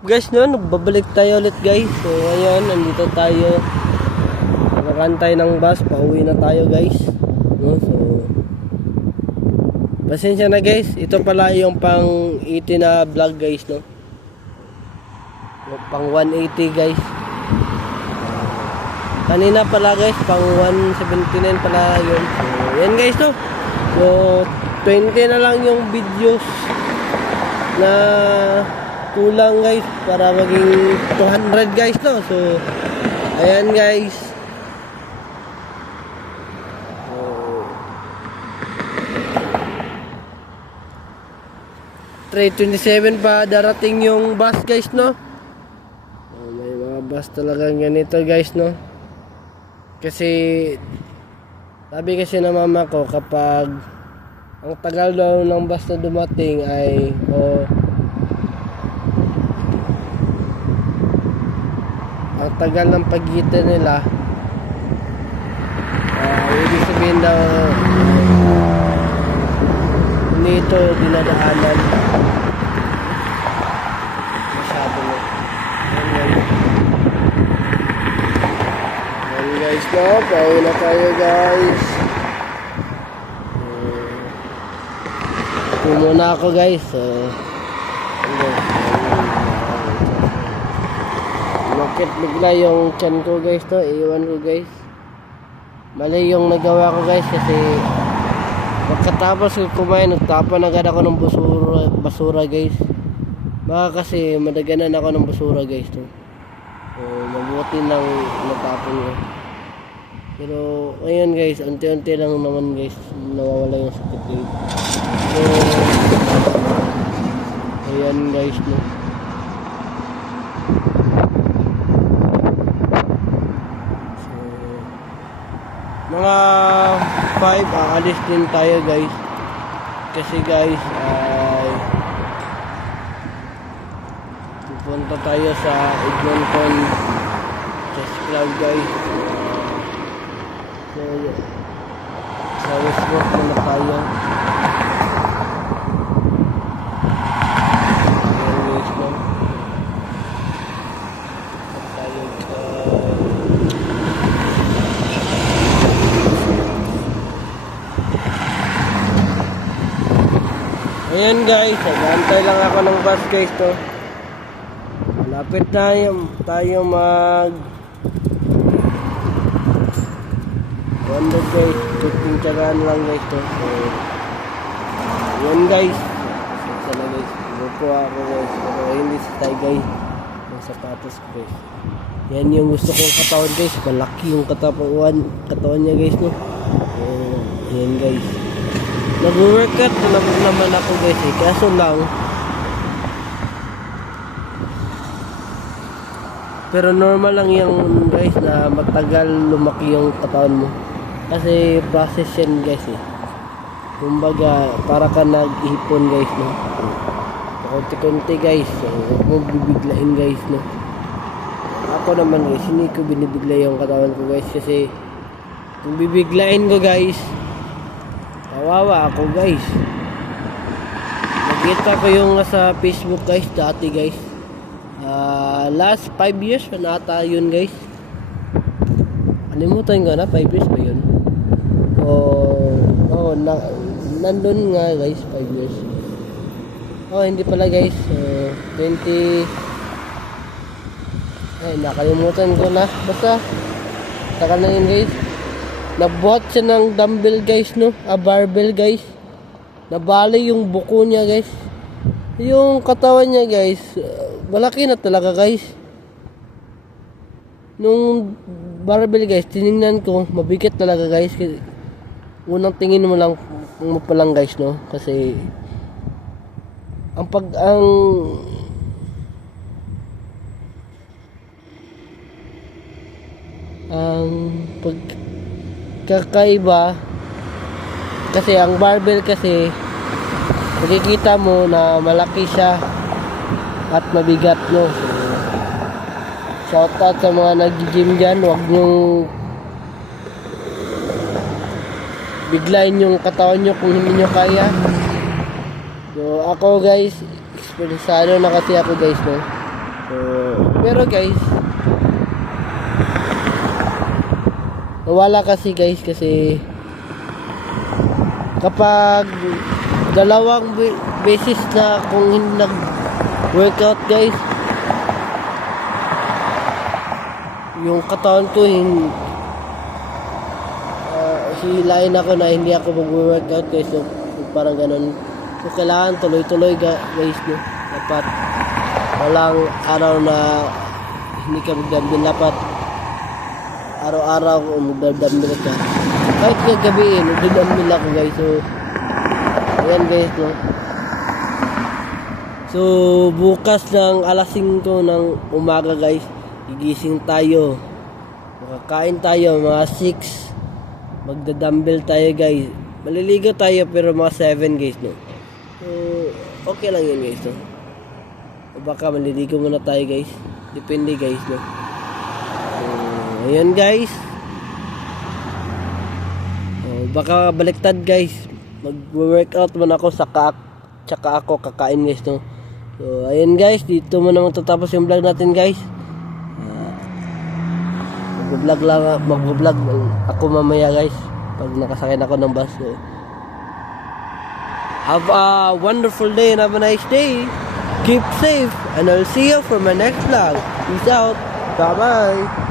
Guys, no, nagbabalik tayo ulit guys. So ngayon, nandito tayo. Nakakantay ng bus, pauwi na tayo guys. No, so pasensya na guys. Ito pala yung pang 80 na vlog guys, no. Yung pang 180 guys. Kanina pala guys, pang 179 pala yun. So yan guys, no. So 20 na lang yung videos na kulang guys para maging 200 guys, no. So ayan guys, so 3:27 pa darating yung bus guys, no. So, may mga bus talagang ganito guys, no. Kasi sabi kasi ng mama ko, kapag ang tagal daw ng bus na dumating ay ang tagal ng pagitan nila, ibig sabihin daw hindi ito dinadaanan masyado na. Ayan guys, no, pauwi na tayo guys. Ito muna ako guys. Bakit bigla yung chan ko guys, to iwan ko guys. Mali yung nagawa ko guys, kasi pagkatapos ko kumain, nagtapon agad ako ng basura guys. Baka kasi madaganan ako ng basura guys, to. So mabuti nang natapon ko. Pero ayun guys, unti-unti lang naman guys nawawala yung sakit guys. So ayan guys, no. Mga 5 aalis din tayo guys, kasi guys ay pupunta tayo sa Edmonton Chess Club guys. So sa Westbrook muna tayo. Ayan guys, no. Tayo ayan guys, nag-aantay lang ako ng bus guys, to. Malapit na tayo mag 100 guys, 15 tsagaan lang guys, to. So ayan guys, sana guys, buko ako guys, pero hindi sa tayo guys, yung sapatos ko guys. Yan yung gusto kong katawan guys, malaki yung katawan niya guys, no. So ayan guys, nag-workout naman ako guys, kaso lang pero normal lang yung guys na matagal lumaki yung katawan mo, kasi process yan guys kumbaga para ka nag-ipon guys, no. Konti-konti guys, so huwag mo bibiglain guys, no. Ako naman guys, hindi ko binibigla yung katawan ko guys, kasi kung bibiglain ko guys, kawawa ako guys. Nakita ko yung sa Facebook guys dati guys, last 5 years na ata yun guys. Animutan ko na 5 years ba yun, nandun nga guys 5 years. Hindi pala guys, 20 ay nakalimutan ko na, basta tagal na yun guys. Nabuhat siya ng dumbbell guys, no, barbell guys. Nabali yung buko niya guys. Yung katawan niya guys, malaki na talaga guys. Nung barbell guys, tiningnan ko, mabigat talaga guys. Unang tingin mo pa lang guys, no, kasi ang kakaiba kasi ang barbell kasi makikita mo na malaki siya at mabigat, no. So shout out sa mga nag-gym dyan, huwag nyong biglain yung katawan nyo kung hindi nyo kaya. So ako guys, eksperyensado na kasi ako guys, no. Pero guys, nawala kasi guys kasi kapag dalawang beses na kung hindi nag-workout guys, yung katawan ko hilain ako na hindi ako mag-workout guys. So, parang ganun. So, kailangan tuloy-tuloy guys, no? Dapat walang araw na hindi ka magdambil. Dapat araw-araw kung magdambil ka. Kahit kagabi, magdambil ako guys. So, ayan guys, no? So, bukas ng alas 5 ng umaga guys, gigising tayo. Makakain tayo, mga 6. Magdadumbbell tayo guys. Maliligo tayo pero mga 7 guys, no? So, okay lang yun guys, no? O baka maliligo muna tayo guys. Depende guys, no? So, ayun guys. O, baka baliktad guys. Mag-workout muna ako tsaka ako kakain guys, no? So, ayun guys. Dito muna matatapos yung vlog natin guys. Mag-vlog ako mamaya guys pag nakasakay ako ng bus. So, have a wonderful day and have a nice day. Keep safe and I'll see you for my next vlog. Peace out. Bye bye.